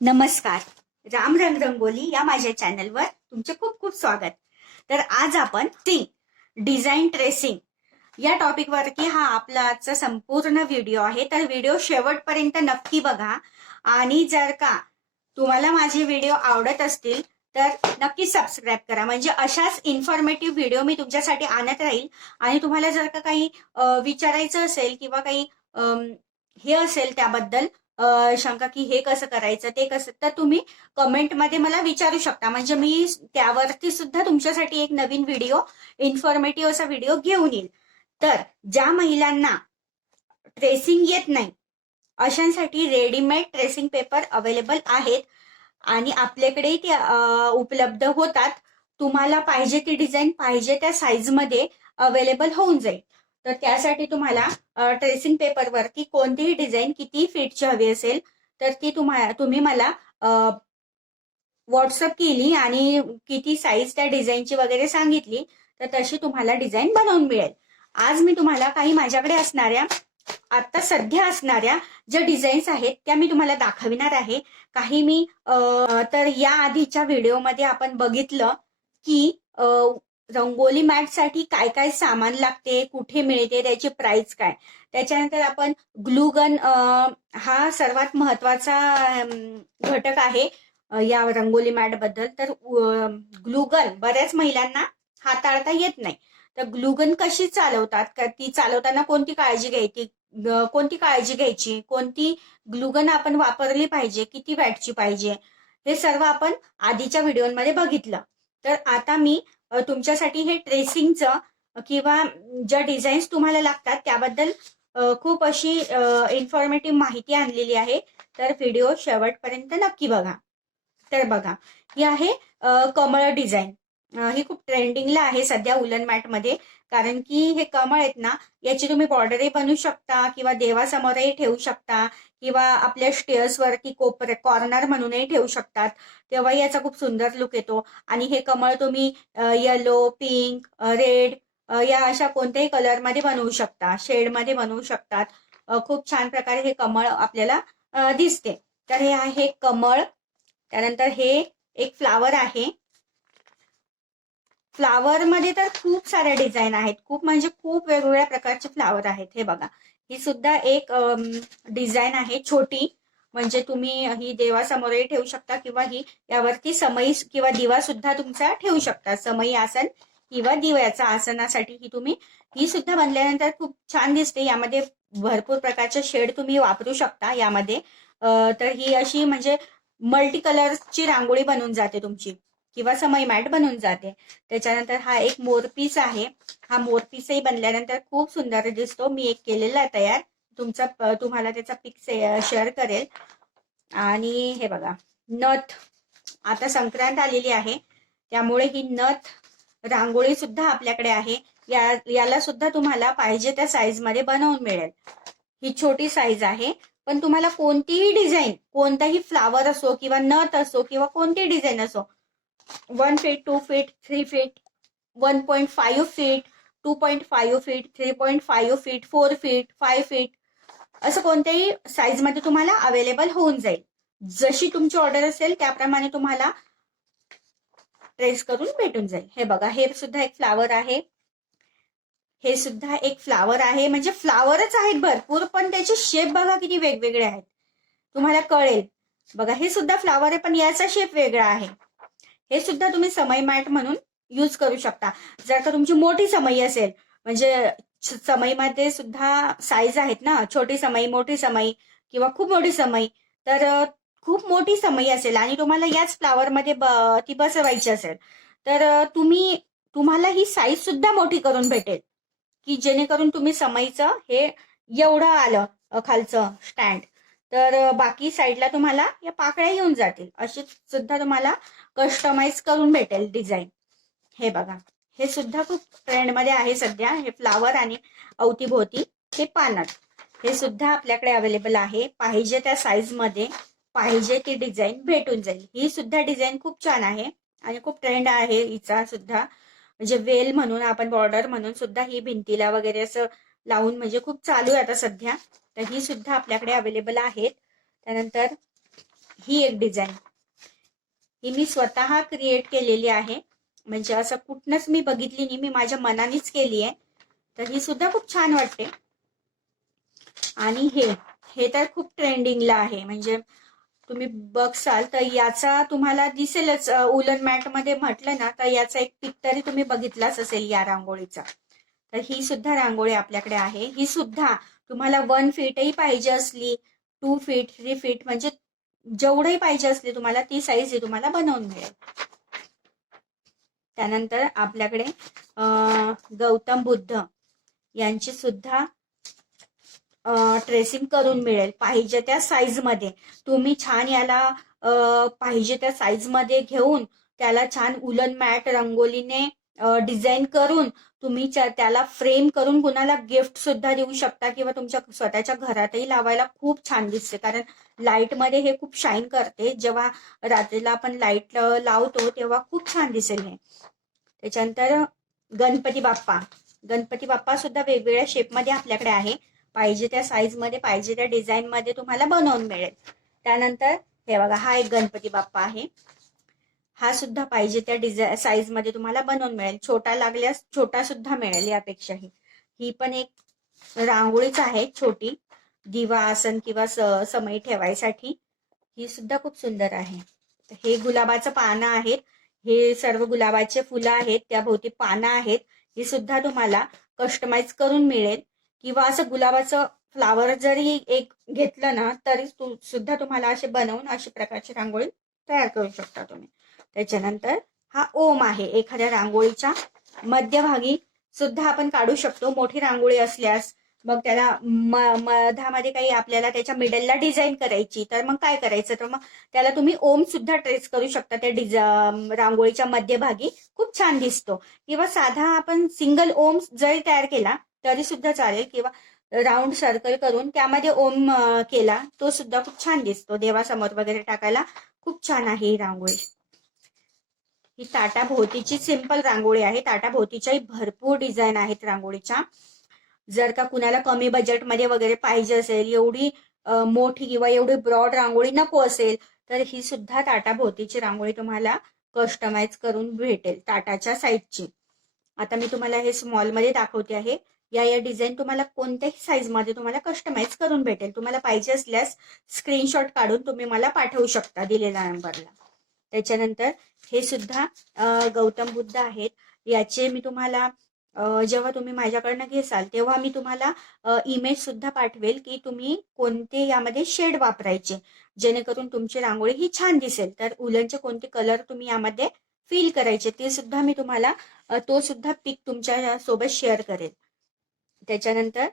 नमस्कार. राम रंग रंगोली या माझ्या चॅनलवर तुमचे खूप खूप स्वागत. तर आज आपण डिझाईन ट्रेसिंग या टॉपिक वरती हा आपला आजचा संपूर्ण व्हिडिओ आहे. तर व्हिडिओ शेवटपर्यंत नक्की बघा आणि जर का तुम्हाला माझे व्हिडिओ आवडत असतील तर नक्की सबस्क्राईब करा. म्हणजे अशाच इन्फॉर्मेटिव्ह व्हिडिओ मी तुमच्यासाठी आणत राहील. आणि तुम्हाला जर का काही विचारायचं असेल किंवा काही हे असेल त्याबद्दल शंका की हे कसं करायचं ते कसं, तर तुम्ही कमेंटमध्ये मला विचारू शकता. म्हणजे मी त्यावरती सुद्धा तुमच्यासाठी एक नवीन व्हिडिओ, इन्फॉर्मेटिव्ह असा व्हिडिओ घेऊन येईल. तर ज्या महिलांना ट्रेसिंग येत नाही अशांसाठी रेडीमेड ट्रेसिंग पेपर अवेलेबल आहेत आणि आपल्याकडे ते उपलब्ध होतात. तुम्हाला पाहिजे ती डिझाईन पाहिजे त्या साईजमध्ये अवेलेबल होऊन जाईल. तर त्यासाठी तुम्हाला ट्रेसिंग पेपरवरती कोणतीही डिझाईन किती फीटची हवी असेल तर ती तुम्ही मला व्हॉट्सअप केली आणि किती साईज त्या डिझाईनची वगैरे सांगितली तर तशी तुम्हाला डिझाईन बनवून मिळेल. आज मी तुम्हाला काही माझ्याकडे असणाऱ्या आता सध्या असणाऱ्या ज्या डिझाईन्स आहेत त्या मी तुम्हाला दाखविणार आहे. काही मी तर या आधीच्या व्हिडिओमध्ये आपण बघितलं की रंगोली मॅटसाठी काय काय सामान लागते, कुठे मिळते, त्याची प्राइस काय. त्याच्यानंतर आपण ग्लूगन हा सर्वात महत्वाचा घटक आहे या रंगोली मॅट बद्दल. तर ग्लूगन बऱ्याच महिलांना हाताळता येत नाही. तर ग्लूगन कशी चालवतात, ती चालवताना कोणती काळजी घ्यायची, कोणती ग्लूगन आपण वापरली पाहिजे, किती वॅटची पाहिजे, हे सर्व आपण आधीच्या व्हिडिओमध्ये बघितलं. तर आता मी तुमच्यासाठी हे ट्रेसिंगचं किंवा ज्या डिझाईन्स तुम्हाला लागतात त्याबद्दल खूप अशी इन्फॉर्मेटिव्ह माहिती आणलेली आहे. तर व्हिडिओ शेवटपर्यंत नक्की बघा. तर बघा, ही आहे कमळ डिझाईन. ही खूप ट्रेंडिंगला आहे सध्या उलन मॅट मध्ये. कारण की हे कमळ आहेत ना, याची तुम्ही बॉर्डरही बनवू शकता किंवा देवासमोरही ठेवू शकता किंवा आपल्या स्टेअर्स वरती कॉर्नर म्हणूनही ठेवू शकतात. तेव्हा याचा खूप सुंदर लुक येतो. आणि हे कमळ तुम्ही येलो, पिंक, रेड या अशा कोणत्याही कलर मध्ये बनवू शकता, शेड मध्ये बनवू शकतात. खूप छान प्रकारे हे कमळ आपल्याला दिसते. तर हे आहे कमळ. त्यानंतर हे एक फ्लावर आहे. फ्लावर मध्ये तर खूप साऱ्या डिझाईन आहेत, खूप म्हणजे खूप वेगवेगळ्या प्रकारचे फ्लावर आहेत. हे बघा, ही सुद्धा एक डिझाईन आहे छोटी. म्हणजे तुम्ही ही देवासमोरही ठेवू शकता किंवा ही यावरती समई किंवा दिवा सुद्धा तुमचा ठेवू शकता. समई आसन किंवा दिव्याच्या आसनासाठी ही सुद्धा बनल्यानंतर खूप छान दिसते. यामध्ये भरपूर प्रकारचे शेड तुम्ही वापरू शकता यामध्ये. तर ही अशी म्हणजे मल्टी कलरची रांगोळी बनून जाते तुमची किंवा समई मॅट बनून जाते. त्याच्यानंतर हा एक मोरपीस आहे. हा मोरपीसही बनल्यानंतर खूप सुंदर दिसतो. मी एक केलेला आहे तयार, तुम्हाला त्याचा पिक शेअर करेल. आणि हे बघा, नथ. आता संक्रांत आलेली आहे त्यामुळे ही नथ रांगोळी सुद्धा आपल्याकडे आहे. याला सुद्धा तुम्हाला पाहिजे त्या साईज मध्ये बनवून मिळेल. ही छोटी साईज आहे, पण तुम्हाला कोणतीही डिझाईन, कोणताही फ्लावर असो किंवा नथ असो किंवा कोणतीही डिझाईन असो, 1 feet, 2 feet, 3 feet, 1.5 feet, 2.5 feet, 3.5 feet, 4 feet, 5 feet असं कोणत्याही साईज मध्ये तुम्हाला अवेलेबल होऊन जाईल. जशी तुमची ऑर्डर असेल त्याप्रमाणे तुम्हाला ट्रेस करून भेटून जाईल. हे बघा, हे सुद्धा एक फ्लावर आहे. हे सुद्धा एक फ्लावर आहे. म्हणजे फ्लावरच आहेत भरपूर, पण त्याचे शेप बघा किती वेगवेगळे आहेत, तुम्हाला कळेल. बघा, हे सुद्धा फ्लावर आहे पण याचा शेप वेगळा आहे. हे सुद्धा तुम्ही समई मॅट म्हणून यूज करू शकता. जर का तुमची मोठी समई असेल, म्हणजे समईमध्ये सुद्धा साईज आहेत ना, छोटी समई, मोठी समई किंवा खूप मोठी समई. तर खूप मोठी समई असेल आणि तुम्हाला याच फ्लावर मध्ये ती बसवायची असेल तर तुम्हाला ही साईज सुद्धा मोठी करून भेटेल, की जेणेकरून तुम्ही समईचं हे एवढं आलं खालचं स्टँड, तर बाकी साईडला तुम्हाला या पाकळ्या येऊन जातील. अशी सुद्धा तुम्हाला कस्टमाइज करून भेटेल डिझाईन. हे बघा, हे सुद्धा खूप ट्रेंडमध्ये आहे सध्या. हे फ्लावर आणि अवतीभोवती हे पानं, हे सुद्धा आपल्याकडे अवेलेबल आहे. पाहिजे त्या साईज मध्ये पाहिजे ती डिझाईन भेटून जाईल. ही सुद्धा डिझाईन खूप छान आहे आणि खूप ट्रेंड आहे हिचा सुद्धा. म्हणजे वेल म्हणून आपण बॉर्डर म्हणून सुद्धा ही भिंतीला वगैरे असं लावून म्हणजे खूप चालू आहे आता सध्या. तर ही सुद्धा आपल्याकडे अवेलेबल आहेत. त्यानंतर ही एक डिझाईन ही मी स्वतः क्रिएट केलेली आहे, म्हणजे असं कुठनच मी बघितली नाही, मी माझ्या मनानेच केली आहे. तर ही सुद्धा खूप छान वाटते. आणि हे तर खूप ट्रेंडिंगला आहे, म्हणजे तुम्ही बघसाल तर याचा तुम्हाला दिसेलच, उलन मॅट मध्ये म्हटलं ना तर याचा एक पिक तरी तुम्ही बघितलाच असेल या रांगोळीचा. तर ही सुद्धा रांगोळी आपल्याकडे आहे. ही सुद्धा तुम्हाला 1 फीटही पाहिजे असली, 2 फीट 3 फीट म्हणजे जेवढंही पाहिजे असली तुम्हाला ती साईज ही तुम्हाला बनवून मिळेल. त्यानंतर आपल्याकडे गौतम बुद्ध यांची सुद्धा ट्रेसिंग करून मिळेल पाहिजे त्या साईज मध्ये. तुम्ही छान याला पाहिजे त्या साईज मध्ये घेऊन त्याला छान उलन मॅट रंगोलीने डिझाईन करून तुम्ही त्याला फ्रेम करून कुणाला गिफ्ट सुद्धा देऊ शकता, किंवा तुमच्या स्वतःच्या घरातही लावायला खूप छान दिसते. कारण लाईट मध्ये हे खूप शाईन करते, जेव्हा रात्रीला आपण लाईट लावतो तेव्हा खूप छान दिसेल हे. त्याच्यानंतर गणपती बाप्पा सुद्धा वेगवेगळ्या शेपमध्ये आपल्याकडे आहे, पाहिजे त्या साईज मध्ये पाहिजे त्या डिझाईन मध्ये तुम्हाला बनवून मिळेल. त्यानंतर हे बघा, हा एक गणपती बाप्पा आहे, हा सुद्धा पाहिजे त्या साईज मध्ये तुम्हाला बनवून मिळेल. छोटा लागल्यास छोटा सुद्धा मिळेल यापेक्षाही. ही पण एक रांगोळीच आहे छोटी, दिवा आसन किंवा समई ठेवायसाठी. ही सुद्धा खूप सुंदर आहे. हे गुलाबाचं पानं आहेत, हे सर्व गुलाबाचे फुलं आहेत, त्या भोवती पानं आहेत. ही सुद्धा तुम्हाला कस्टमाइज करून मिळेल, किंवा असं गुलाबाचं फ्लावर जरी एक घेतलं ना तरी सुद्धा तुम्हाला असे बनवून अशा प्रकारची रांगोळी तयार करू शकता तुम्ही. त्याच्यानंतर हा ओम आहे, एखाद्या रांगोळीच्या मध्यभागी सुद्धा आपण काढू शकतो. मोठी रांगोळी असल्यास मग त्याला मधामध्ये काही आपल्याला त्याच्या मिडलला डिझाईन करायची, तर मग काय करायचं, तर मग त्याला तुम्ही ओम सुद्धा ट्रेस करू शकता त्या रांगोळीच्या मध्यभागी, खूप छान दिसतो. किंवा साधा आपण सिंगल ओम जरी तयार केला तरी सुद्धा चालेल, किंवा राऊंड सर्कल करून त्यामध्ये ओम केला तो सुद्धा खूप छान दिसतो. देवासमोर वगैरे टाकायला खूप छान आहे ही रांगोळी. ही ताटाभोवतीची सिंपल रांगोळी आहे. ताटाभोवतीच्याही भरपूर डिझाईन आहेत रांगोळीच्या. जर का कुणाला कमी बजेटमध्ये वगैरे पाहिजे असेल, एवढी मोठी किंवा एवढी ब्रॉड रांगोळी नको असेल, तर ही सुद्धा ताटाभोवतीची रांगोळी तुम्हाला कस्टमाइज करून भेटेल ताटाच्या साईजची. आता मी तुम्हाला हे स्मॉल मध्ये दाखवते आहे. या डिझाईन तुम्हाला कोणत्याही साईज मध्ये तुम्हाला कस्टमाइज करून भेटेल. तुम्हाला पाहिजे असल्यास स्क्रीनशॉट काढून तुम्ही मला पाठवू शकता दिलेल्या नंबरला. त्याच्यानंतर हे सुद्धा गौतम बुद्ध आहेत. याचे मी तुम्हाला जेव्हा तुम्ही माझ्याकडनं घेसाल तेव्हा मी तुम्हाला इमेज सुद्धा पाठवेल की तुम्ही कोणते यामध्ये शेड वापरायचे, जेणेकरून तुमची रांगोळी ही छान दिसेल. तर उलनचे कोणते कलर तुम्ही यामध्ये फील करायचे ते सुद्धा मी तुम्हाला तो सुद्धा पिक तुमच्या सोबत शेअर करेल. त्याच्यानंतर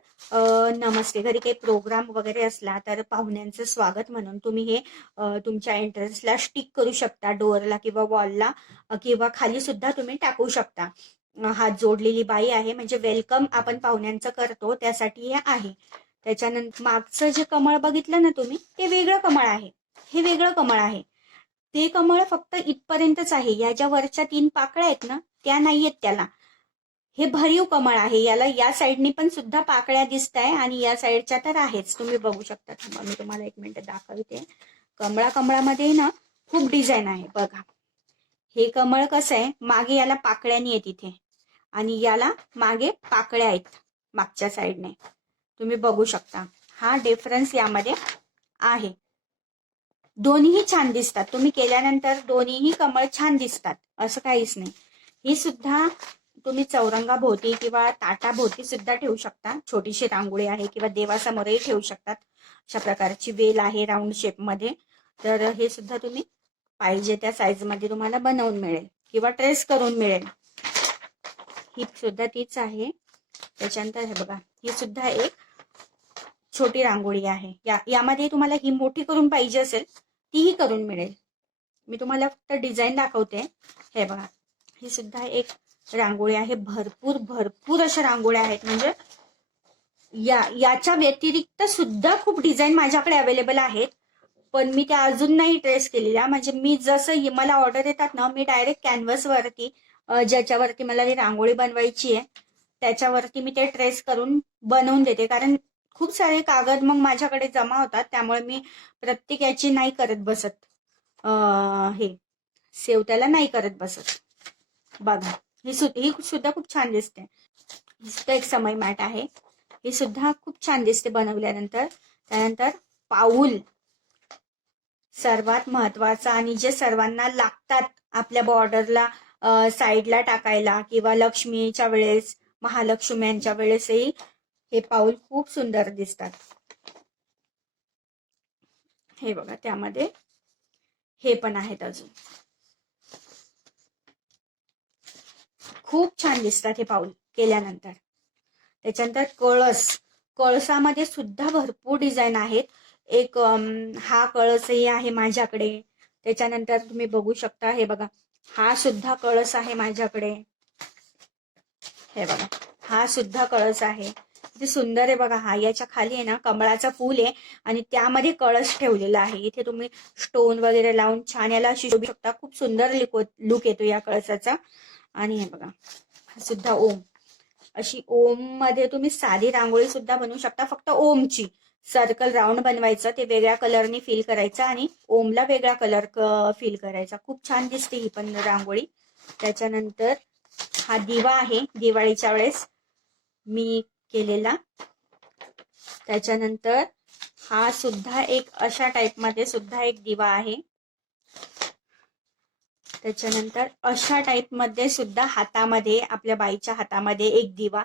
नमस्ते, घरी काही प्रोग्राम वगैरे असला तर पाहुण्यांचं स्वागत म्हणून तुम्ही हे तुमच्या एंट्रन्सला स्टिक करू शकता, डोअरला किंवा वॉलला, किंवा खाली सुद्धा तुम्ही टाकू शकता. हात जोडलेली बाई आहे, म्हणजे वेलकम आपण पाहुण्यांचं करतो त्यासाठी हे आहे. त्याच्यानंतर मागचं जे कमळ बघितलं ना तुम्ही, ते वेगळं कमळ आहे, हे वेगळं कमळ आहे. ते कमळ फक्त इथपर्यंतच आहे, याच्या वरच्या 3 पाकळ्या आहेत ना त्या नाहीयेत त्याला. हे भरीव कमळ आहे, याला या साईडनी पण सुद्धा पाकळ्या दिसत आहे आणि या साईडच्या तर आहेच, तुम्ही बघू शकता. मी तुम्हाला 1 मिनिट दाखवते. कमळामध्ये ना खूप डिझाईन आहे बघा. हे कमळ कसं आहे, मागे याला पाकळ्यानी आहेत इथे, आणि याला मागे पाकळ्या आहेत मागच्या साईडने, तुम्ही बघू शकता. हा डिफरन्स यामध्ये आहे. दोन्हीही छान दिसतात, तुम्ही केल्यानंतर दोन्हीही कमळ छान दिसतात, असं काहीच नाही. ही सुद्धा तुम्ही चौरंगाभोवती किंवा ताटाभोवती सुद्धा ठेवू शकता. छोटीशी रांगोळी आहे, किंवा देवासमोरही ठेवू शकतात. अशा प्रकारची वेल आहे राऊंड शेप मध्ये. तर हे सुद्धा तुम्ही पाहिजे त्या साईज मध्ये तुम्हाला बनवून मिळेल किंवा ट्रेस करून मिळेल. ही सुद्धा तीच आहे. त्याच्यानंतर हे बघा, ही सुद्धा एक छोटी रांगोळी आहे. यामध्ये तुम्हाला ही मोठी करून पाहिजे असेल तीही करून मिळेल. मी तुम्हाला फक्त डिझाईन दाखवते. हे बघा, ही सुद्धा एक रांगोळी आहे. भरपूर अशा रांगोळ्या आहेत, म्हणजे याच्या व्यतिरिक्त सुद्धा खूप डिझाईन माझ्याकडे अवेलेबल आहेत, पण मी त्या अजून नाही ट्रेस केलेल्या. म्हणजे मी जसं मला ऑर्डर येतात ना, मी डायरेक्ट कॅनव्हसवरती ज्याच्यावरती मला ही रांगोळी बनवायची आहे त्याच्यावरती मी ते ट्रेस करून बनवून देते. कारण खूप सारे कागद मग माझ्याकडे जमा होतात, त्यामुळे मी प्रत्येक याची नाही करत बसत. हे सेव त्याला नाही करत बसत. बघा ही सुद्धा खूप छान दिसते. ही सुद्धा एक समय मॅट आहे. ही सुद्धा खूप छान दिसते बनवल्यानंतर. त्यानंतर पाऊल सर्वात महत्वाचा आणि जे सर्वांना लागतात आपल्या बॉर्डरला साईडला टाकायला किंवा लक्ष्मीच्या वेळेस, महालक्ष्म्यांच्या वेळेसही हे पाऊल खूप सुंदर दिसतात. हे बघा त्यामध्ये हे पण आहेत अजून. खूप छान दिसतात हे पाऊल केल्यानंतर. त्याच्यानंतर कळसामध्ये सुद्धा भरपूर डिझाईन आहेत. एक हा कळसही आहे माझ्याकडे. त्याच्यानंतर तुम्ही बघू शकता हे बघा, हा सुद्धा कळस आहे माझ्याकडे. हे बघा हा सुद्धा कळस आहे. किती सुंदर आहे बघा. हा याच्या खाली आहे ना कमळाचा फूल आहे आणि त्यामध्ये कळस ठेवलेला आहे. इथे तुम्ही स्टोन वगैरे लावून छान याला शोभू शकता. खूप सुंदर लुक येतो या कळसाचा. आणि हे बघा सुद्धा ओम, अशी ओम मध्ये तुम्ही साधी रांगोळी सुद्धा बनवू शकता. फक्त ओमची सर्कल राऊंड बनवायचं, ते वेगळ्या कलरने फिल करायचं आणि ओमला वेगळा कलर फिल करायचा. खूप छान दिसते ही पण रांगोळी. त्याच्यानंतर हा दिवा आहे दिवाळीच्या वेळेस मी केलेला. त्याच्यानंतर हा सुद्धा एक अशा टाइप मध्ये सुद्धा एक दिवा आहे. त्याच्यानंतर अशा टाइप मध्ये सुद्धा हातामध्ये, आपल्या बाईच्या हातामध्ये एक दिवा,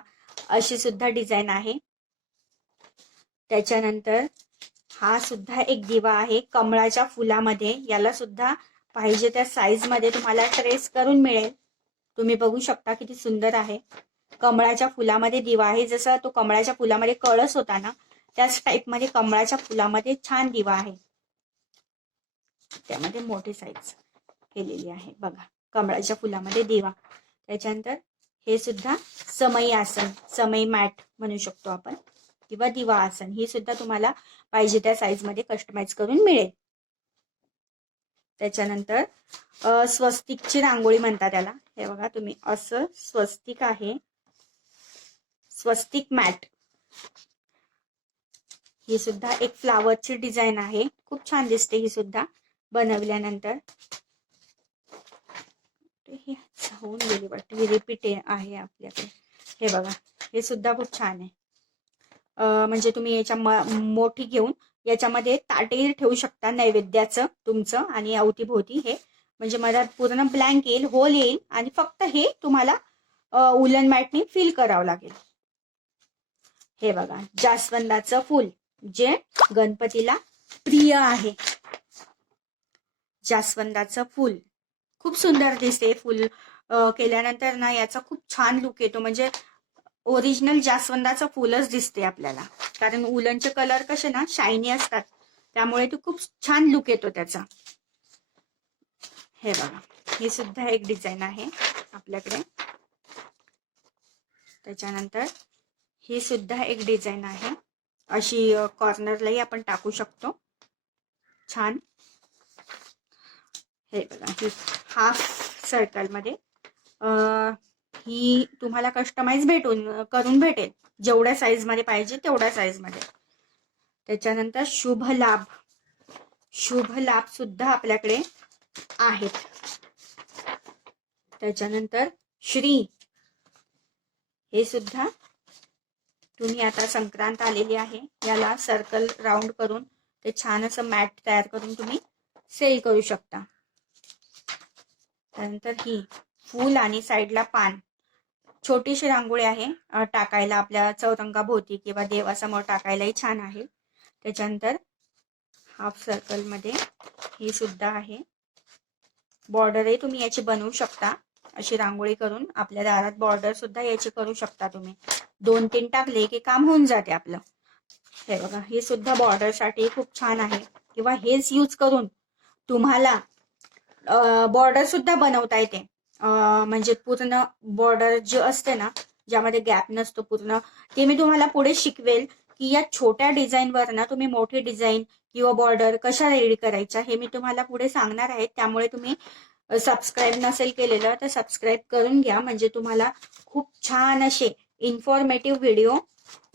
अशी सुद्धा डिझाईन आहे. त्याच्यानंतर हा सुद्धा एक दिवा आहे कमळाच्या फुलामध्ये. याला सुद्धा पाहिजे त्या साईज मध्ये तुम्हाला ट्रेस करून मिळेल. तुम्ही बघू शकता किती सुंदर आहे. कमळाच्या फुलामध्ये दिवा आहे. जसं तो कमळाच्या फुलामध्ये कळस होता ना, त्याच टाइप मध्ये कमळाच्या फुलामध्ये छान दिवा आहे. त्यामध्ये मोठी साईज केलेली आहे बघा, कमळाच्या फुलामध्ये दिवा. त्याच्यानंतर हे सुद्धा समई आसन, समई मॅट म्हणू शकतो आपण, किंवा दिवा आसन. ही सुद्धा तुम्हाला पाहिजे त्या साईज मध्ये कस्टमाइज करून मिळेल. त्याच्यानंतर स्वस्तिकची रांगोळी म्हणतात त्याला. हे बघा तुम्ही असं स्वस्तिक आहे, स्वस्तिक मॅट. ही सुद्धा एक फ्लावरची डिझाईन आहे. खूप छान दिसते ही सुद्धा बनवल्यानंतर. हे होऊन गेली वाटते, ही रिपीट आहे आपल्याकडे. हे बघा हे सुद्धा खूप छान आहे. म्हणजे तुम्ही याच्या मोठी घेऊन याच्यामध्ये ताटे ठेवू शकता नैवेद्याचं तुमचं, आणि अवतीभोवती हे म्हणजे मला पूर्ण ब्लँक येईल, होल येईल, आणि फक्त हे तुम्हाला उलन मॅटनी फिल करावं लागेल. हे बघा जास्वंदाचं फूल, जे गणपतीला प्रिय आहे. जास्वंदाचं फूल खूप सुंदर दिसते. फुल केल्यानंतर ना याचा खूप छान लुक येतो. म्हणजे ओरिजिनल जास्वंदाचं फुलच दिसते आपल्याला, कारण उलनचे कलर कसे ना शायनी असतात, त्यामुळे तो खूप छान लुक येतो त्याचा. हे बघा ही सुद्धा एक डिझाईन आहे आपल्याकडे. त्याच्यानंतर ही सुद्धा एक डिझाईन आहे, अशी कॉर्नरलाही आपण टाकू शकतो छान. हे बघा ही हाफ सर्कल मध्ये ही तुम्हाला कस्टमाइज करून भेटेल, जेवढ्या साईज मध्ये पाहिजे तेवढ्या साईज मध्ये. त्याच्यानंतर शुभ लाभ, शुभ लाभ सुद्धा आपल्याकडे आहेत. त्याच्यानंतर श्री, हे सुद्धा तुम्ही आता संक्रांत आलेली आहे, याला सर्कल राऊंड करून ते छान असं मॅट तयार करून तुम्ही सेल करू शकता. त्यानंतर ही फूल आणि साईडला पान, छोटीशी रांगोळी आहे, टाकायला आपल्या चौरंगाभोवती किंवा देवासमोर टाकायलाही छान आहे. त्याच्यानंतर हाफ सर्कल मध्ये ही सुद्धा आहे. बॉर्डरही तुम्ही याची बनवू शकता, अशी रांगोळी करून आपल्या दारात बॉर्डर सुद्धा याची करू शकता तुम्ही. 2-3 टाकले की काम होऊन जाते आपलं. हे बघा हे सुद्धा बॉर्डर साठी खूप छान आहे, किंवा हेच यूज करून तुम्हाला बॉर्डर सुद्धा बनवता येते. म्हणजे पूर्ण बॉर्डर जे असते ना, ज्यामध्ये गॅप नसतो पूर्ण, ते मी तुम्हाला पुढे शिकवेल की या छोट्या डिझाईन वर ना तुम्ही मोठी डिझाईन किंवा बॉर्डर कशा रेडी करायच्या, हे मी तुम्हाला पुढे सांगणार आहे. त्यामुळे तुम्ही सबस्क्राईब नसेल केलेलं तर सबस्क्राईब करून घ्या, म्हणजे तुम्हाला खूप छान असे इन्फॉर्मेटिव्ह व्हिडिओ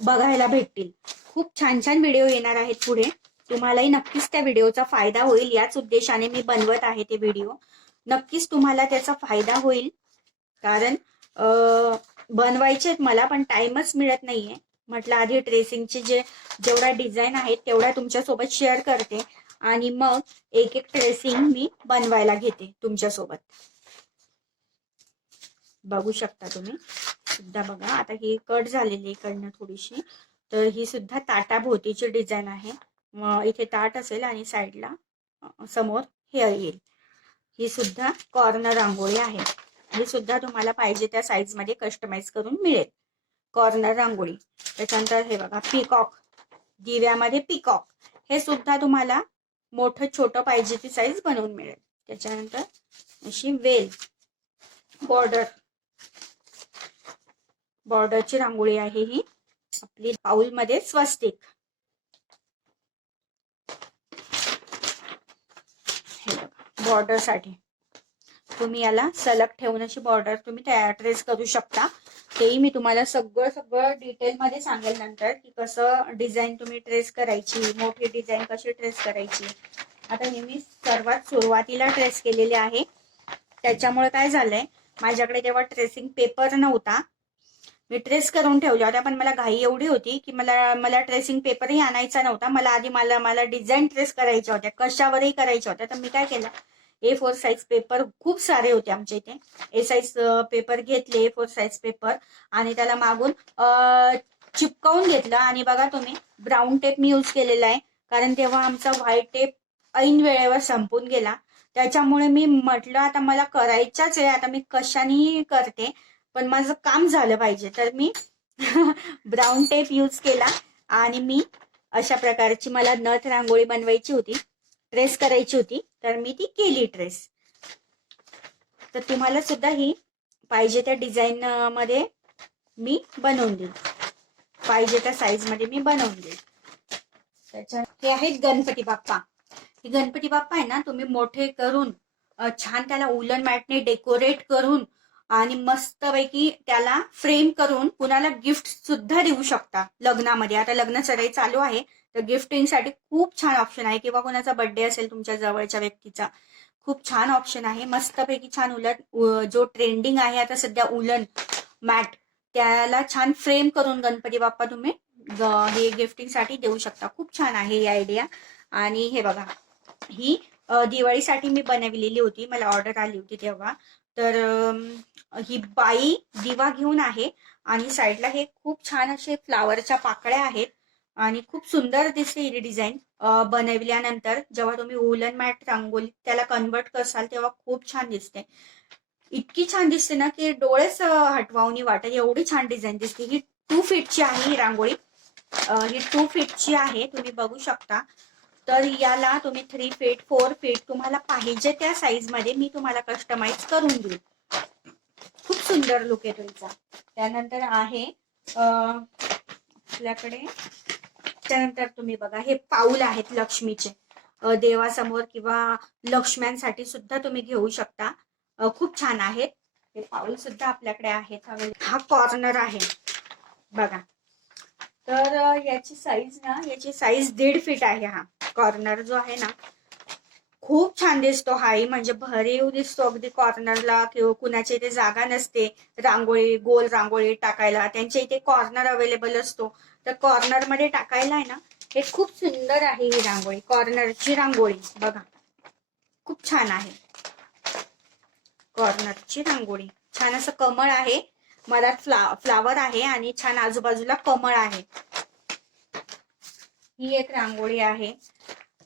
बघायला भेटतील. खूप छान छान व्हिडिओ येणार आहेत पुढे. तुम्हालाही नक्कीच त्या व्हिडिओचा फायदा होईल. याच उद्देशाने मी बनवत आहे ते व्हिडिओ. नक्कीच तुम्हाला त्याचा फायदा होईल. कारण बनवायचे आहेत मला, पण टाइमच मिळत नाहीये. म्हटलं आधी ट्रेसिंगचे जेवढा डिझाईन आहेत तेवढा तुमच्यासोबत शेअर करते आणि मग एक एक ट्रेसिंग मी बनवायला घेते तुमच्यासोबत. बघू शकता तुम्ही सुद्धा बघा. आता ही कट झालेली इकडनं थोडीशी, तर ही सुद्धा ताटाभोवतीची डिझाईन आहे. इथे ताट असेल आणि साईडला समोर हे येईल. ही सुद्धा कॉर्नर रांगोळी आहे. ही सुद्धा तुम्हाला पाहिजे त्या साईज मध्ये कस्टमाइज करून मिळेल. कॉर्नर रांगोळी. त्याच्यानंतर हे बघा पीकॉक, दिव्यामध्ये पीकॉक, हे सुद्धा तुम्हाला मोठं छोटं पाहिजे ती साईज बनवून मिळेल. त्याच्यानंतर अशी वेल बॉर्डरची रांगोळी आहे ही. आपली बाउल मध्ये स्वस्तिक, बॉर्डर साठी तुम्ही याला सलग ठेवून अशी बॉर्डर तुम्ही तयार ट्रेस करू शकता. तेही मी तुम्हाला सगळं डिटेल मध्ये सांगेल नंतर की कसं डिझाईन तुम्ही ट्रेस करायची, मोठी डिझाईन कशी ट्रेस करायची. आता हे मी सर्वात सुरुवातीला ट्रेस केलेले आहे. त्याच्यामुळे काय झालंय, माझ्याकडे तेव्हा ट्रेसिंग पेपर नव्हता. मी ट्रेस करून ठेवल्या होत्या, पण मला घाई एवढी होती की मला ट्रेसिंग पेपरही आणायचा नव्हता. मला डिझाईन ट्रेस करायच्या होत्या, कशावरही करायच्या होत्या. तर मी काय केलं, A4 साईज पेपर खूप सारे होते आमच्या इथे. A साईज पेपर घेतले, A4 साईज पेपर, आणि त्याला मागून चिपकावून घेतलं. आणि बघा तुम्ही ब्राऊन टेप मी यूज केलेला आहे, कारण तेव्हा आमचा व्हाईट टेप ऐन वेळेवर संपून गेला. त्याच्यामुळे मी म्हटलं आता मला करायचाच आहे, आता मी कशाने करते पण माझं काम झालं पाहिजे. तर मी ब्राऊन टेप यूज केला आणि मी अशा प्रकारची, मला नथ रांगोळी बनवायची होती, ट्रेस करायची होती, तर मी ती केली ट्रेस. तर तुम्हाला सुद्धा ही पाहिजे त्या डिझाईन मध्ये मी बनवून देईल, पाहिजे त्या साईज मध्ये मी बनवून देईल. त्याच्या हे आहेत गणपती बाप्पा. हे गणपती बाप्पा आहे ना, तुम्ही मोठे करून छान त्याला उलन मॅटने डेकोरेट करून आणि मस्तपैकी त्याला फ्रेम करून कुणाला गिफ्ट सुद्धा देऊ शकता लग्नामध्ये. आता लग्न सराई चालू आहे, तर गिफ्टिंग साठी खूप छान ऑप्शन आहे. किंवा कोणाचा बर्थडे असेल तुमच्या जवळच्या व्यक्तीचा, खूप छान ऑप्शन आहे. मस्तपैकी छान उलन, जो ट्रेंडिंग आहे आता सध्या उलन मॅट, त्याला छान फ्रेम करून गणपती बाप्पा तुम्ही हे गिफ्टिंग साठी देऊ शकता. खूप छान आहे ही आयडिया. आणि हे बघा, ही दिवाळीसाठी मी बनवलेली होती, मला ऑर्डर आली होती तेव्हा. तर ही बाई दिवा घेऊन आहे आणि साईडला हे खूप छान असे फ्लावरच्या पाकळ्या आहेत आणि खूप सुंदर दिसते ही डिझाईन. बनवल्यानंतर जेव्हा तुम्ही वुलन मॅट रांगोळी त्याला कन्वर्ट करसाल तेव्हा खूप छान दिसते. इतकी छान दिसते ना की डोळेच हटवावनी वाटत, एवढी छान डिझाईन दिसते. ही 2 फीटची आहे ही रांगोळी. ही 2 फीटची आहे, तुम्ही बघू शकता. तर याला तुम्ही 3 फीट 4 फीट तुम्हाला पाहिजे त्या साईज मध्ये मी तुम्हाला कस्टमाइज करून देईल. खूप सुंदर लुक येतो याचा. त्यानंतर आहे आपल्याकडे, त्यानंतर तुम्ही बघा हे पाऊल आहेत लक्ष्मीचे, देवासमोर किंवा लक्ष्म्यांसाठी सुद्धा तुम्ही घेऊ शकता. खूप छान आहेत हे पाऊल सुद्धा आपल्याकडे आहेत. हा कॉर्नर आहे बघा. तर याची साईज 1.5 फीट आहे. हा कॉर्नर जो आहे ना खूप छान दिसतो. हाही म्हणजे भरीव दिसतो अगदी कॉर्नरला. किंवा कुणाच्या इथे जागा नसते रांगोळी, गोल रांगोळी टाकायला, त्यांच्या इथे कॉर्नर अवेलेबल असतो. तर कॉर्नर मध्ये टाकायला आहे ना, हे खूप सुंदर आहे ही रांगोळी. कॉर्नरची रांगोळी बघा, खूप छान आहे. कॉर्नरची रांगोळी छान असं कमळ आहे, मधात फ्लावर आहे आणि छान आजूबाजूला कमळ आहे. ही एक रांगोळी आहे.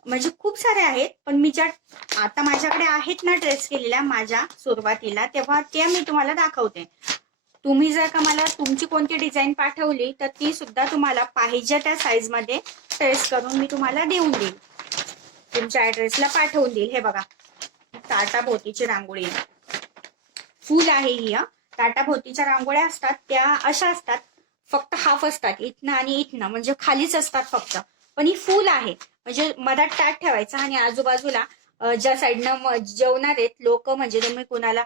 म्हणजे खूप सारे आहेत, पण मी ज्या आता माझ्याकडे आहेत ना ट्रेस केलेल्या माझ्या सुरुवातीला, तेव्हा त्या मी तुम्हाला दाखवते. तुम्ही जर का मला तुमची कोणती डिझाईन पाठवली तर ती सुद्धा तुम्हाला पाहिजे त्या साईज मध्ये ट्रेस करून मी तुम्हाला देऊन देईल, तुमच्या ऍड्रेसला पाठवून देईल. हे बघा, ताटाभोवतीची रांगोळी, फुल आहे ही. ताटाभोवतीच्या रांगोळ्या असतात त्या अशा असतात, फक्त हाफ असतात, इथनं आणि इथनं, म्हणजे खालीच असतात फक्त. पण ही फुल आहे, म्हणजे मधात ताट ठेवायचा आणि आजूबाजूला ज्या साईडनं जेवणार आहेत लोक, म्हणजे तुम्ही कुणाला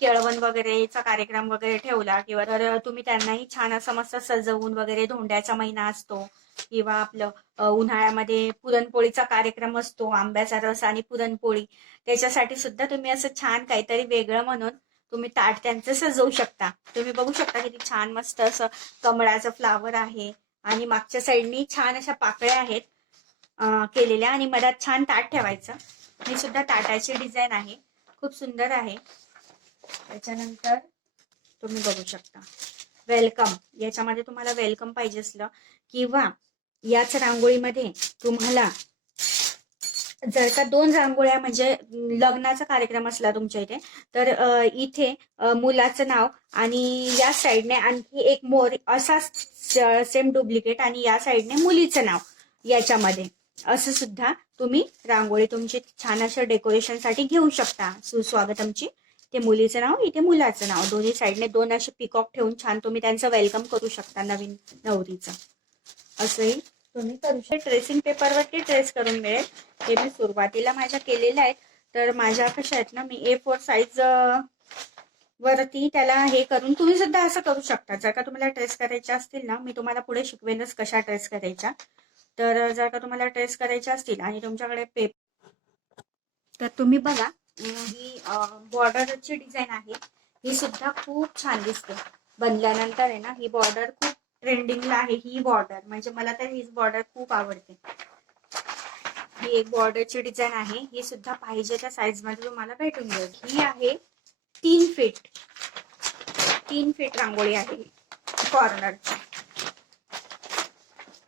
केळवण वगैरेचा कार्यक्रम वगैरे ठेवला किंवा तर तुम्ही त्यांनाही छान असं मस्त सजवून वगैरे, धोंड्याचा महिना असतो किंवा आपलं उन्हाळ्यामध्ये पुरणपोळीचा कार्यक्रम असतो, आंब्याचा रस आणि पुरणपोळी, त्याच्यासाठी सुद्धा तुम्ही असं छान काहीतरी वेगळं म्हणून तुम्ही ताट त्यांचं सजवू शकता. तुम्ही बघू शकता किती छान मस्त असं कमळाचं फ्लावर आहे आणि मागच्या साईडनी छान अशा पाकळ्या आहेत केलेल्या आणि मधात छान ताट ठेवायचं. ही सुद्धा ताटाची डिझाईन आहे, खूप सुंदर आहे. त्याच्यानंतर तुम्ही बघू शकता वेलकम, याच्यामध्ये तुम्हाला वेलकम पाहिजे असलं किंवा याच रांगोळीमध्ये तुम्हाला जर का 2 रांगोळ्या म्हणजे लग्नाचा कार्यक्रम असला तुमच्या इथे, तर इथे मुलाचं नाव आणि या साईडने आणखी एक मोर असा सेम डुप्लिकेट आणि या साईडने मुलीचं नाव, याच्यामध्ये असं सुद्धा तुम्ही रांगोळी तुमची छान अशा डेकोरेशनसाठी घेऊ शकता. सुस्वागतमची ते मुलीचं नाव, इथे मुलाचं नाव, दोन्ही साईडने 2 असे पिकॉक ठेवून छान तुम्ही त्यांचं वेलकम करू शकता, नवीन नवरीचं. असंही तुम्ही करू शकता. ट्रेसिंग पेपरवरती ट्रेस करून मिळेल. हे मी सुरुवातीला माझ्या केलेल्या आहेत. तर माझ्या कशा आहेत ना, मी A4 साईज वरती त्याला हे करून, तुम्ही सुद्धा असं करू शकता. जर का तुम्हाला ट्रेस करायच्या असतील ना, मी तुम्हाला पुढे शिकवेनच कशा ट्रेस करायच्या. तर जर का तुम्हाला ट्रेस करायच्या असतील आणि तुमच्याकडे पेपर, तर तुम्ही बघा ही बॉर्डरची डिझाईन आहे. ही सुद्धा खूप छान दिसते बनल्यानंतर आहे ना. ही बॉर्डर खूप ट्रेंडिंगला आहे. ही बॉर्डर म्हणजे मला तर हीच बॉर्डर खूप आवडते. ही एक बॉर्डरची डिझाईन आहे. ही सुद्धा पाहिजे त्या साईज मध्ये तुम्हाला भेटून जाईल. ही आहे 3 फीट, 3 फीट रांगोळी आहे कॉर्नरची.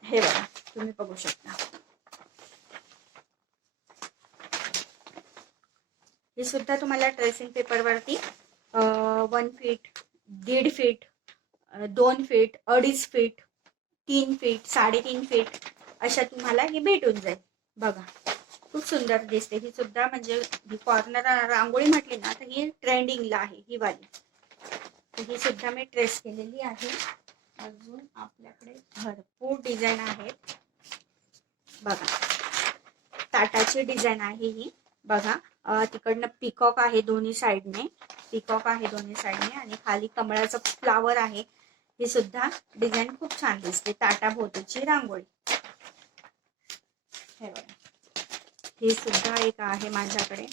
हे बघा तुम्ही बघू शकता. ही सुद्धा तुम्हाला ट्रेसिंग पेपरवरती 1 feet, 1.5 feet, 2 feet, 2.5 feet, 3 feet, 3.5 feet अशा तुम्हाला ही भेटून जाईल. बघा खूप सुंदर दिसते. ही सुद्धा म्हणजे ही कॉर्नर रांगोळी म्हटली ना, तर ही ट्रेंडिंगला आहे ही वाली. ही सुद्धा मी ट्रेस केलेली आहे. अजून आपल्याकडे भरपूर डिझाईन आहेत. बघा ताटाची डिझाईन आहे ही. बघा तिकडनं पिकॉक आहे दोन्ही साईडने, पिकॉक आहे दोन्ही साईडने आणि खाली कमळाचं फ्लावर आहे. ही सुद्धा डिझाईन खूप छान दिसते. ताटाभोवतीची रांगोळी. हे बघा ही सुद्धा एक आहे माझ्याकडे.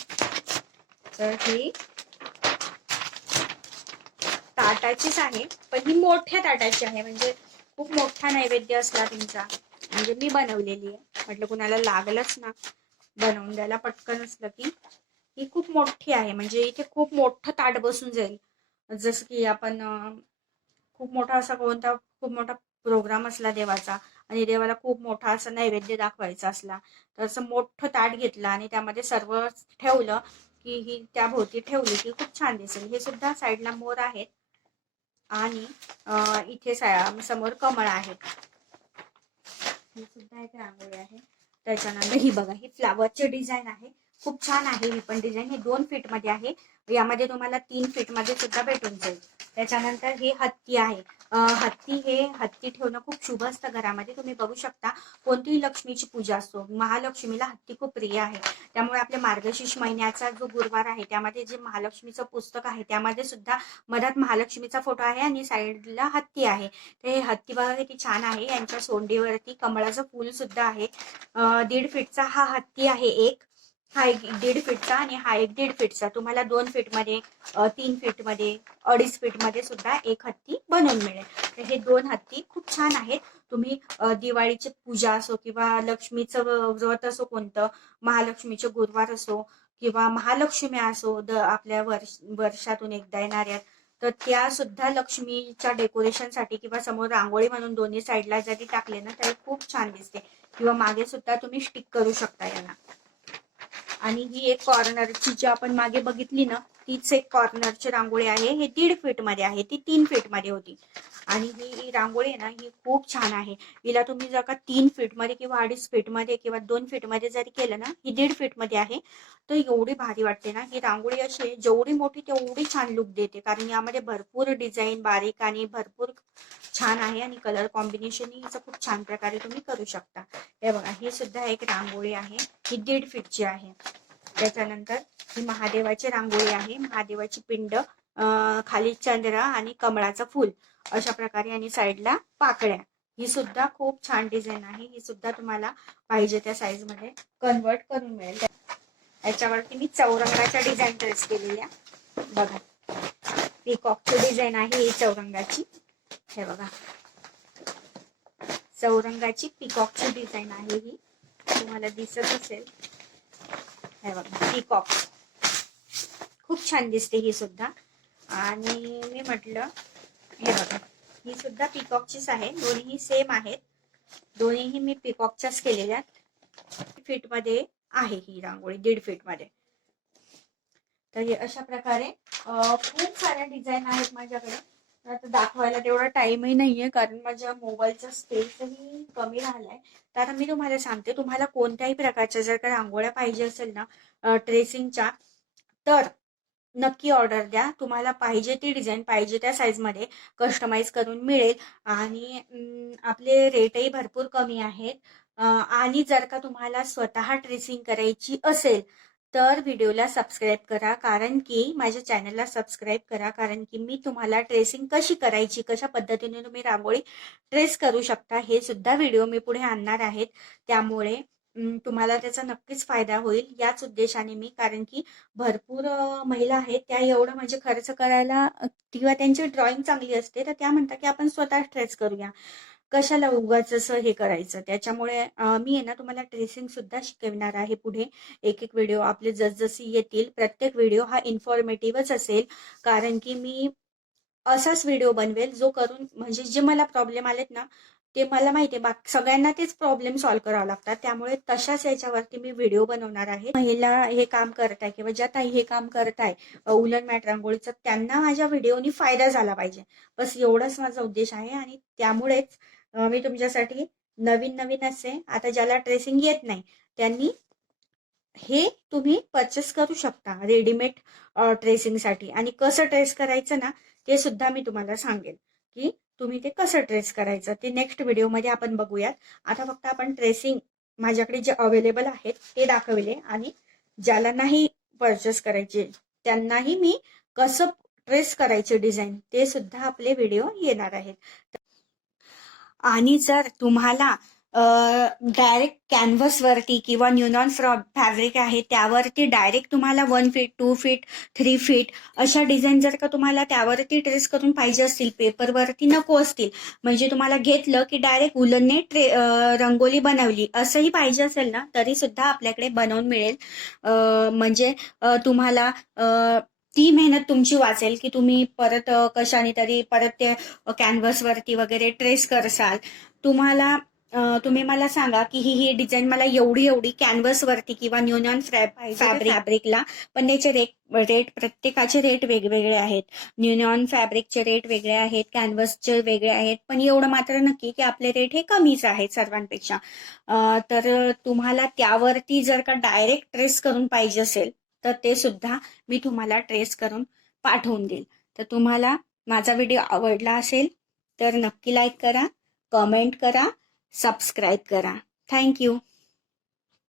तर ही ताटाचीच आहे, पण ही मोठ्या ताटाची आहे. म्हणजे खूप मोठा नैवेद्य असला तुमचा, म्हणजे मी बनवलेली आहे, म्हटलं कुणाला लागलंच ना बनवून द्यायला पटकन असलं की. ही खूप मोठी आहे, म्हणजे इथे खूप मोठं ताट बसून जाईल. जसं की आपण खूप मोठा असा कोणता खूप मोठा प्रोग्राम असला देवाचा आणि देवाला खूप मोठा असा नैवेद्य दाखवायचा असला, तर असं मोठं ताट घेतलं आणि त्यामध्ये सर्व ठेवलं की ही त्या भोवती ठेवली की खूप छान दिसेल. हे सुद्धा साईडला मोर आहेत आणि इथे समोर कमळ आहे. ही सुद्धा एक रांगोळी आहे. त्याच्यानंतर ही बघा ही फ्लावरची डिझाईन आहे. खूप छान आहे ही पण डिझाईन. ही 2 फीट मध्ये आहे. यामध्ये तुम्हाला 3 फीट मध्ये सुद्धा भेटून जाईल. त्याच्यानंतर ही हत्ती आहे. हत्ती ठेवणं खूप शुभ असतं घरामध्ये. तुम्ही बघू शकता कोणतीही लक्ष्मीची पूजा असतो, महालक्ष्मीला हत्ती खूप प्रिय आहे. त्यामुळे आपल्या मार्गशीर्ष महिन्याचा जो गुरुवार आहे त्यामध्ये जे महालक्ष्मीचं पुस्तक आहे त्यामध्ये सुद्धा मधात महालक्ष्मीचा फोटो आहे आणि साईडला हत्ती आहे. ते हत्ती बघा किती छान आहे. यांच्या सोंडीवरती कमळाचं फूल सुद्धा आहे. 1.5 फीटचा हा हत्ती आहे. एक हा 1.5 फीटचा आणि हा 1.5 फीटचा. तुम्हाला 2 फीट मध्ये, 3 फीट मध्ये, 2.5 फीट मध्ये सुद्धा एक हत्ती बनवून मिळेल. तर हे 2 हत्ती खूप छान आहेत. तुम्ही दिवाळीची पूजा असो किंवा लक्ष्मीचं व्रत असो, कोणतं महालक्ष्मीचे गुरुवार असो किंवा महालक्ष्मी असो आपल्या वर्षातून एकदा येणाऱ्या, तर त्या सुद्धा लक्ष्मीच्या डेकोरेशनसाठी किंवा समोर रांगोळी म्हणून दोन्ही साईडला जरी टाकले ना तरी खूप छान दिसते. किंवा मागे सुद्धा तुम्ही स्टिक करू शकता याला. आणि ही एक कॉर्नरची जी आपण मागे बघितली ना, तीच एक कॉर्नरची रांगोळी आहे. हे 1.5 फीट मध्ये आहे, ती 3 फीट मध्ये होती. आणि ही रांगोळी आहे ना ही खूप छान आहे. हिला तुम्ही जर का 3 फीट मध्ये किंवा 2.5 फीट मध्ये किंवा 2 फीट मध्ये जरी केलं ना, ही 1.5 फीट मध्ये आहे, तर एवढी भारी वाटते ना ही रांगोळी. अशी जेवढी मोठी तेवढी छान लुक देते, कारण यामध्ये भरपूर डिझाईन बारीक आणि भरपूर छान आहे आणि कलर कॉम्बिनेशन हिचं खूप छान प्रकारे तुम्ही करू शकता. हे बघा ही सुद्धा एक रांगोळी आहे. ही 1.5 फीटची आहे. त्याच्यानंतर ही महादेवाची रांगोळी आहे, महादेवाची पिंड, खाली चंद्र आणि कमळाचं फूल अशा प्रकारे, आणि साईडला पाकळ्या. ही सुद्धा खूप छान डिझाईन आहे. ही सुद्धा तुम्हाला पाहिजे त्या साईज मध्ये कन्वर्ट करून मिळेल. याच्यावरती मी चौरंगाच्या डिझाईन ट्रेस केलेल्या. बघा, पीकॉकची डिझाईन आहे ही चौरंगाची. हे बघा, चौरंगाची पीकॉकची डिझाईन आहे ही, तुम्हाला दिसत असेल. हे बघा, पीकॉक खूप छान दिसते ही सुद्धा. आणि मी म्हटलं, हे बघा, ही सुद्धा पीकॉकचीच आहे. दोन्ही सेम आहेत, दोन्हीही मी पीकॉकच्याच केलेल्या. फीट मध्ये आहे ही रांगोळी, 1.5 फीट मध्ये. तर हे अशा प्रकारे खूप साऱ्या डिझाईन आहेत माझ्याकडे. आता दाखवायला तेवढा टाइमही नाहीये, कारण माझ्या मोबाईलचा स्पेसही कमी राहिलाय. तर आता मी तुम्हाला सांगते, तुम्हाला कोणत्याही प्रकारच्या जर का रांगोळ्या पाहिजे असेल ना ट्रेसिंगच्या, तर नक्की ऑर्डर द्या. तुम्हाला पाहिजे ती डिझाईन पाहिजे त्या साईज मध्ये कस्टमाइज करून मिळेल. आणि आपले रेटही भरपूर कमी आहेत. आणि जर का तुम्हाला स्वतः ट्रेसिंग करायची असेल तर व्हिडिओला सबस्क्राईब करा, कारण की माझ्या चॅनलला सबस्क्राईब करा, कारण की मी तुम्हाला ट्रेसिंग कशी करायची, कशा पद्धतीने तुम्ही रांगोळी ट्रेस करू शकता, हे सुद्धा व्हिडिओ मी पुढे आणणार आहेत. त्यामुळे तुम्हाला त्याचा नक्कीच फायदा होईल याच उद्देशाने मी, कारण की भरपूर महिला आहेत त्या एवढं म्हणजे खर्च करायला किंवा त्यांची ड्रॉइंग चांगली असते तर त्या म्हणतात की आपण स्वतः ट्रेस करूया, कशाला उगाच असं हे करायचं. त्याच्यामुळे मी आहे ना तुम्हाला ट्रेसिंग सुद्धा शिकवणार आहे पुढे. एक एक व्हिडिओ आपले जसजशी येतील, प्रत्येक व्हिडिओ हा इन्फॉर्मेटिव्हच असेल, कारण की मी असाच व्हिडिओ बनवेल जो करून म्हणजे जे मला प्रॉब्लेम आलेत ना ते मला माहिती आहे, बाकी सगळ्यांना तेच प्रॉब्लेम सॉल्व्ह करावे लागतात. त्यामुळे तशाच याच्यावरती मी व्हिडिओ बनवणार आहे. महिला हे काम करत आहे किंवा ज्या ताई हे काम करत आहे उलन मॅट रांगोळीचं, त्यांना माझ्या व्हिडिओनी फायदा झाला पाहिजे, बस एवढाच माझा उद्देश आहे. आणि त्यामुळेच मी तुमच्यासाठी नवीन नवीन असे, आता ज्याला ट्रेसिंग येत नाही त्यांनी हे तुम्ही परचेस करू शकता रेडीमेड ट्रेसिंगसाठी. आणि कसं ट्रेस करायचं ना ते सुद्धा मी तुम्हाला सांगेल की तुम्ही ते कसं ट्रेस करायचं, ते नेक्स्ट व्हिडिओमध्ये आपण बघूयात. आता फक्त आपण ट्रेसिंग माझ्याकडे जे अवेलेबल आहेत ते दाखवले, आणि ज्याला नाही परचेस करायचे त्यांनाही मी कसं ट्रेस करायचे डिझाईन ते सुद्धा आपले व्हिडिओ येणार आहेत. आणि जर तुम्हाला डायरेक्ट कॅनव्हसवरती किंवा न्यूनॉन फॅब्रिक आहे त्यावरती डायरेक्ट तुम्हाला 1 फीट 2 फीट 3 फीट अशा डिझाईन जर का तुम्हाला त्यावरती ट्रेस करून पाहिजे असतील, पेपरवरती नको असतील, म्हणजे तुम्हाला घेतलं की डायरेक्ट उलनने रंगोली बनवली असंही पाहिजे असेल ना, तरी सुद्धा आपल्याकडे बनवून मिळेल. म्हणजे तुम्हाला ती मेहनत तुमची वाचेल की तुम्ही परत कशाने तरी परत ते कॅनव्हसवरती वगैरे ट्रेस करसाल. तुम्हाला तुम्ही मला सांगा की ही डिझाईन मला एवढी एवढी कॅनव्हसवरती किंवा न्यूनॉन फॅब्रिकला, पण त्याचे रेट प्रत्येकाचे रेट वेगवेगळे आहेत. न्यूनॉन फॅब्रिकचे रेट वेगळे आहेत, कॅनव्हसचे वेगळे आहेत, पण एवढं मात्र नक्की की आपले रेट हे कमीच आहेत सर्वांपेक्षा. तर तुम्हाला त्यावरती जर का डायरेक्ट ट्रेस करून पाहिजे असेल तर ते सुद्धा मी तुम्हाला ट्रेस करून पाठवून देईल. तर तुम्हाला माझा व्हिडिओ आवडला असेल तर नक्की लाईक करा, कमेंट करा, सबस्क्राईब करा. थँक्यू.